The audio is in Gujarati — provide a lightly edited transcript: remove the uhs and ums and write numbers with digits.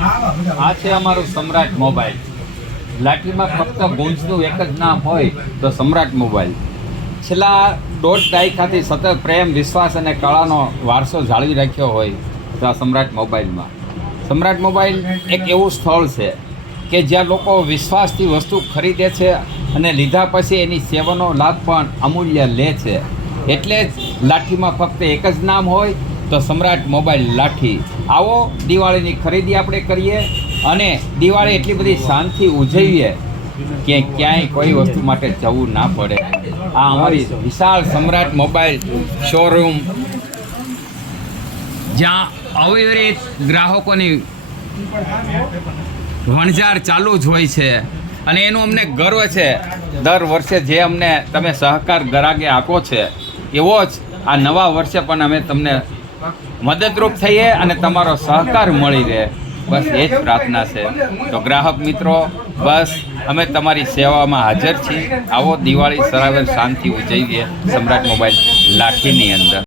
આ છે અમારું સમ્રાટ મોબાઈલ. લાઠીમાં ફક્ત ગુંજનું એક જ નામ હોય તો સમ્રાટ મોબાઈલ. છેલ્લા 1.5 દાયકાથી સતત પ્રેમ, વિશ્વાસ અને કળાનો વારસો જાળવી રાખ્યો હોય તો આ સમ્રાટ મોબાઈલમાં. સમ્રાટ મોબાઈલ એક એવું સ્થળ છે કે જ્યાં લોકો વિશ્વાસથી વસ્તુ ખરીદે છે અને લીધા પછી એની સેવાનો લાભ પણ અમૂલ્ય લે છે. એટલે જ લાઠીમાં ફક્ત એક જ નામ હોય તો સમ્રાટ મોબાઈલ લાઠી. આવો દિવાળીની ખરીદી આપણે કરીએ અને દિવાળી એટલી બધી શાંતિ ઉજવીએ કે ક્યાંય કોઈ વસ્તુ માટે જવું ના પડે. આ અમારી વિશાળ સમ્રાટ મોબાઈલ શોરૂમ, જ્યાં અવિરત ગ્રાહકોની વણઝાર ચાલુ જ હોય છે અને એનું અમને ગર્વ છે. દર વર્ષે જે અમને તમે સહકાર ગરાગે આપો છે એવો જ આ નવા વર્ષે પણ અમે તમને મદદરૂપ થઈએ અને તમારો સહકાર મળી રહે, બસ એ જ પ્રાર્થના છે. તો ગ્રાહક મિત્રો, બસ અમે તમારી સેવામાં હાજર છીએ. આવો દિવાળી સરાવર શાંતિ ઉજવીએ સમ્રાટ મોબાઈલ લાઠીની અંદર.